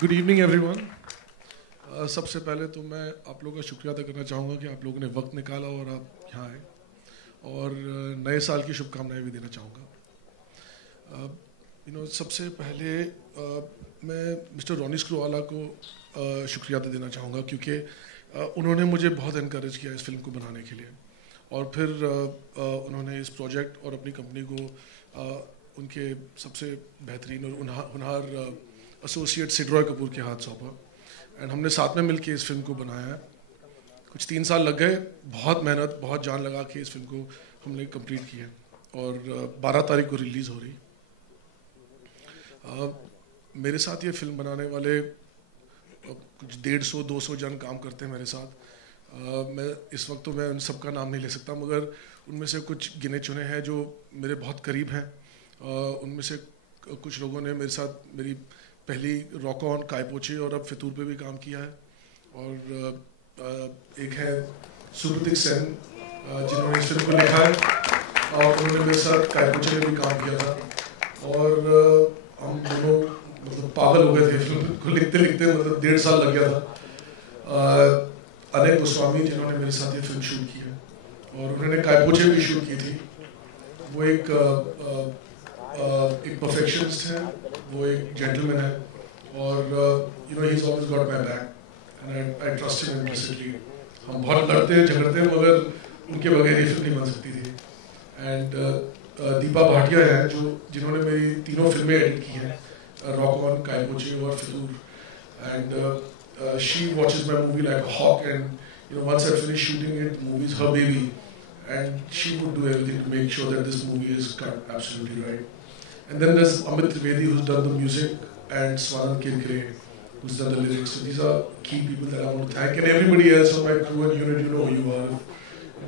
Good evening everyone. सबसे पहले तो मैं आप लोगों का शुक्रिया अदा करना चाहूँगा कि आप लोगों ने वक्त निकाला और आप यहाँ आए, और नए साल की शुभकामनाएं भी देना चाहूँगा। सबसे पहले मैं मिस्टर रॉनी स्क्रूवाला को शुक्रिया अदा देना चाहूँगा, क्योंकि उन्होंने मुझे बहुत इनकरेज किया इस फिल्म को बनाने के लिए, और फिर उन्होंने इस प्रोजेक्ट और अपनी कंपनी को उनके सबसे बेहतरीन और होनहार एसोसिएट सिड रॉय कपूर के हाथ सौंपा, एंड हमने साथ में मिलकर इस फिल्म को बनाया है। कुछ 3 साल लग गए, बहुत मेहनत, बहुत जान लगा के इस फिल्म को हमने कंप्लीट किया, और 12 तारीख को रिलीज़ हो रही। मेरे साथ ये फिल्म बनाने वाले कुछ 150-200 जन काम करते हैं मेरे साथ। मैं इस वक्त तो मैं उन सब का नाम नहीं ले सकता, मगर उनमें से कुछ गिने चुने हैं जो मेरे बहुत करीब हैं। उनमें से कुछ लोगों ने मेरे साथ मेरी पहली रॉक ऑन, कायपोचे और अब फितूर पे भी काम किया है, और एक है सुरतिक सेन जिन्होंने इस फिल्म को लिखा है, और उन्होंने मेरे साथ कायपोचे में भी काम किया था, और हम दोनों मतलब पागल हो गए थे फिल्म को लिखते लिखते, मतलब 1.5 साल लग गया था। अनेक गोस्वामी जिन्होंने मेरे साथ ये फिल्म शूट की है, और उन्होंने कायपोचे भी शूट की थी। वो एक परफेक्शनिस्ट है, वो एक जेंटलमैन है, और he is always got my back, and I trust him implicitly. हम बहुत लड़ते हैं, झगड़ते हैं, मगर उनके बगैर ये फिल्म नहीं बन सकती थी। एंड दीपा भाटिया है जिन्होंने मेरी 3 फिल्में एडिट की हैं, रॉक ऑन, कायपोचे और Fitoor, and she watches my movie like a hawk, and once I finish shooting it, the movie is her baby, and she would do everything to make sure that this movie is cut absolutely right. And then there's Amit Trivedi, who's done the music, and Swanand Kirkire, who's done the lyrics. So these are key people that I want to thank, and everybody else on my crew and unit, you know who you are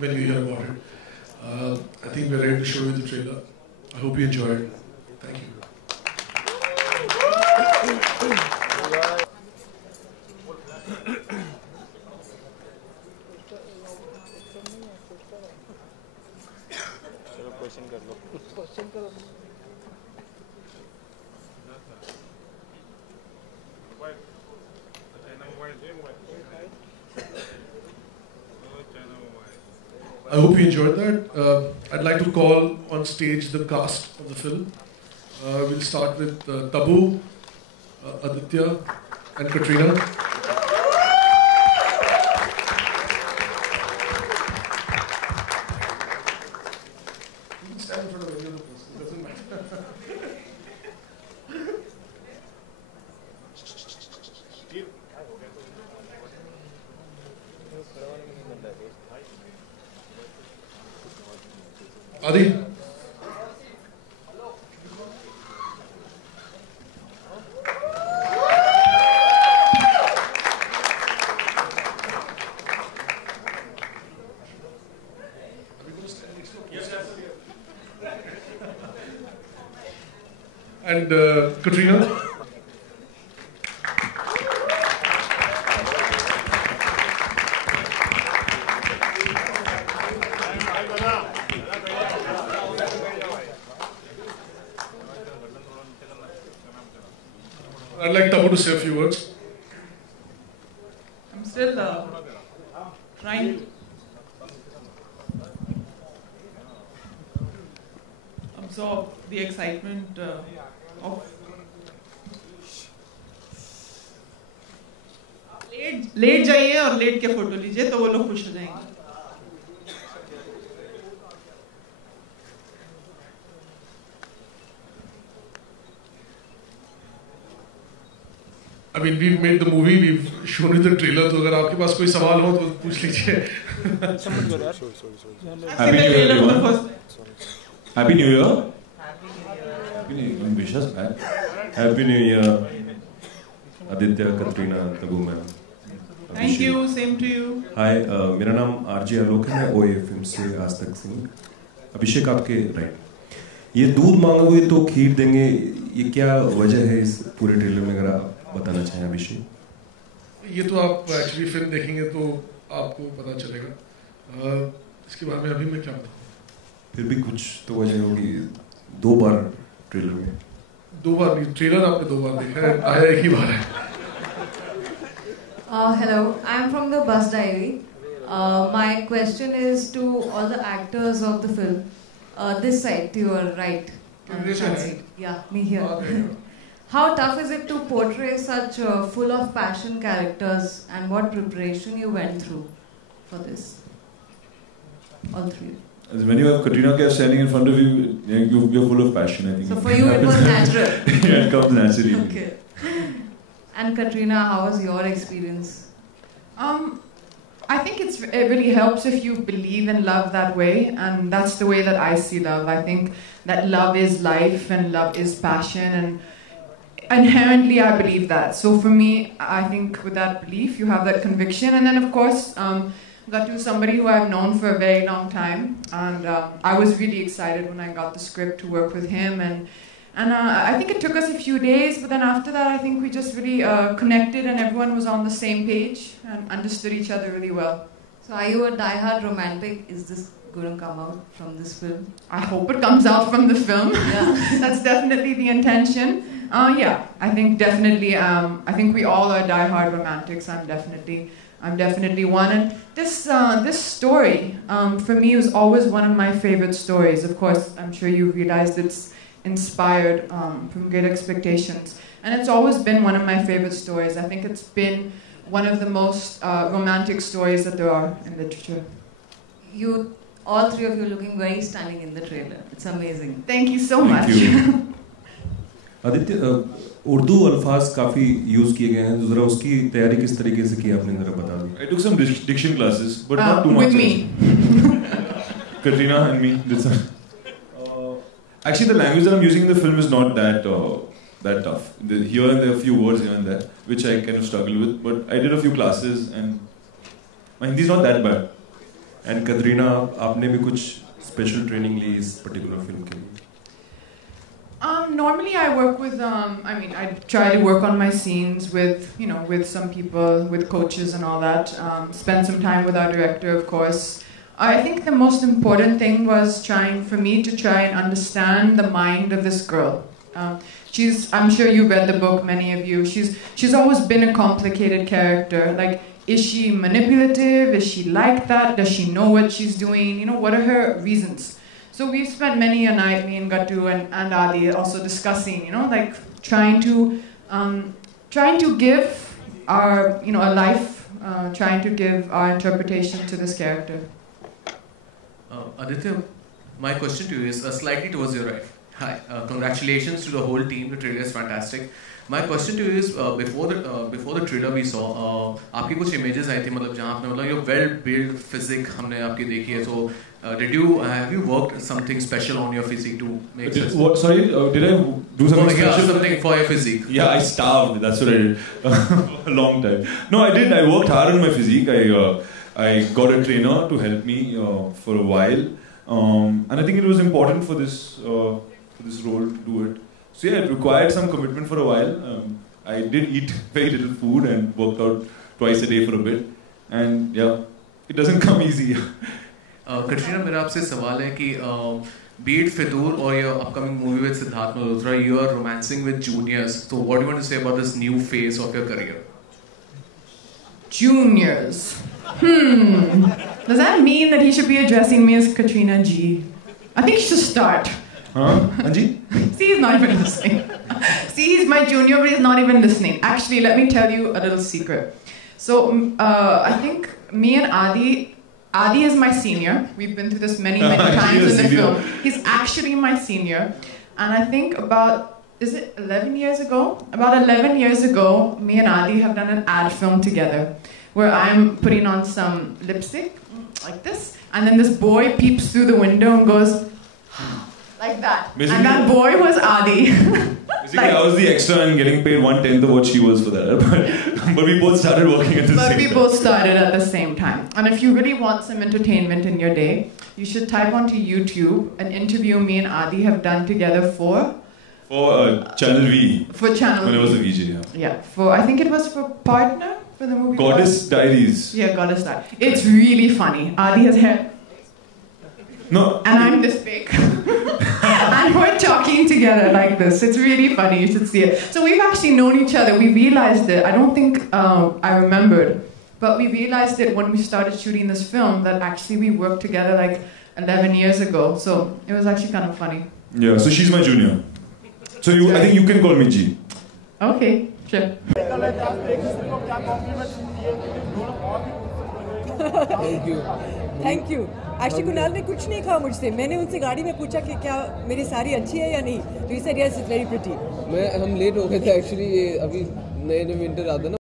when you hear about it. I think we're ready to show you the trailer. I hope you enjoy it. Thank you. I hope you enjoyed that. I'd like to call on stage the cast of the film. We'll start with Tabu, Aditya, and Katrina. You can stand in front of any other person, it doesn't matter. Adi. And Katrina. I'd like Tabu to say a few words. I'm still trying to absorb the excitement of लेट जाइए और late के photo लीजिए तो वो लोग खुश हो जाएंगे। I mean, we've made the movie, we've shown you the trailer, तो अगर आपके पास कोई सवाल हो तो पूछ लीजिए। Happy New Year, everyone. Happy New Year. Happy New Year. Wishes, man. Happy New Year. Aditya, Katrina, Tabu ma'am. Thank you, same to you. Hi, मेरा नाम आरजे आलोक है, मैं OA फिल्म से आज तक सिंह। अभिषेक आपके राइट। ये दूध मांगोगे तो खीर देंगे, ये क्या वजह है इस पूरे ट्रेलर में, अगर आप बताना चाहें अभिषेक? ये तो आप एक्चुअली फिल्म देखेंगे तो आपको पता चलेगा। इसके बारे में अभी मैं क्या बताऊँ? फिर भी कुछ तो वजह होगी, 2 बार ट्रेलर में। 2 बार नहीं, ट्रेलर आपने 2 बार देखा है, आया एक ही बार है. Hello, I'm from the Bus Diary. My question is to all the actors of the film. This side, to your right. Yeah, me here. Okay. How tough is it to portray such full of passion characters, and what preparation you went through for this? All three. When you have Katrina Kaif standing in front of you, you're full of passion, I think. So for you it was natural. Yeah, it comes naturally. Okay. And Katrina, how was your experience? I think it really helps if you believe in love that way, and that's the way that I see love. I think that love is life and love is passion, and inherently I believe that. So for me, I think with that belief, you have that conviction, and then of course, Gattu is somebody who I've known for a very long time, and I was really excited when I got the script to work with him, and I think it took us a few days, but then after that, I think we just really connected, and everyone was on the same page and understood each other really well. So are you a die-hard romantic? Is this going to come out from this film? I hope it comes out from the film. Yeah. That's definitely the intention. Yeah, I think definitely. I think we all are die-hard romantics. I'm definitely one. And this story for me was always one of my favorite stories. Of course, I'm sure you realized it's inspired from Great Expectations, and it's always been one of my favorite stories. I think it's been one of the most romantic stories that there are in literature. You, all three of you, looking very stunning in the trailer. It's amazing. Thank you so much. Aditya, Urdu अल्फाज काफी use किए गए हैं, जरा उसकी तैयारी किस तरीके से की आपने, जरा बता दीजिए. I took some diction classes, but not too much. With me. Katrina and me did some. Actually, the language that I'm using in the film is not that tough. Here and there are a few words here and there, which I kind of struggle with. But I did a few classes, and my Hindi is not that bad. And Katrina, आपने भी कुछ special training ली इस particular film के लिए? Normally I work with, I try to work on my scenes with, with some people, with coaches and all that. Spend some time with our director, of course. I think the most important thing was for me to try and understand the mind of this girl. I'm sure you read the book, many of you. She's always been a complicated character. Like, is she manipulative? Is she like that? Does she know what she's doing? What are her reasons? So we've spent many a night, me and Gattu and Adi, also discussing, like trying to give our, a life, trying to give our interpretation to this character. Aditya, my question to you is slightly towards your right. Hi, congratulations to the whole team. The trailer is fantastic. My question to you is before the trailer we saw, आपकी कुछ images आई थी, मतलब जहाँ आपने your well-built physique हमने आपकी देखी है. So have you worked something special on your physique to make sense? What? Sorry, did I do something special? Yeah, something for your physique. Yeah, I starved. That's what I did for a long time. No, I did. I worked hard on my physique. I got a trainer to help me for a while, and I think it was important for this role to do it. So yeah, it required some commitment for a while. I did eat very little food and worked out twice a day for a bit, and yeah, it doesn't come easy. Katrina, मेरा आपसे सवाल है कि be it Fitur or your upcoming movie with Siddharth Malhotra, you are romancing with juniors. So what do you want to say about this new phase of your career? Juniors. Does that mean that he should be addressing me as Katrina G? I think he should start. Huh? Anji? See, he's not even listening. See, he's my junior, but he's not even listening. Actually, let me tell you a little secret. So, I think me and Adi is my senior. We've been through this many times in the film. He's actually my senior. And I think about 11 years ago? About 11 years ago, me and Adi have done an ad film together where I'm putting on some lipstick, like this, and then this boy peeps through the window and goes, like that. Basically, and that boy was Adi. Basically, I was the extra and getting paid 1/10 of what she was for that. But we both started working at the same time. But we both started at the same time. And if you really want some entertainment in your day, you should type onto YouTube an interview me and Adi have done together for Channel V. For Channel V. When I was a VJ, yeah. Yeah, I think it was for Partner, for the movie. Goddess Diaries. Yeah, Goddess Diaries. It's really funny. Adi has hair. No. And I'm this big. And we're talking together like this. It's really funny. You should see it. So we've actually known each other. We realized it. I don't think I remembered. But we realized it when we started shooting this film that actually we worked together like 11 years ago. So it was actually kind of funny. Yeah, so she's my junior. So I think you can call me G. Okay, sure. Thank you actually Kunal ने कुछ नहीं कहा मुझसे मैंने उनसे गाड़ी में पूछा कि क्या मेरी साड़ी अच्छी है या नहीं तो he said yes it's very pretty हम लेट हो गए थे एक्चुअली अभी नए विंटर आते ना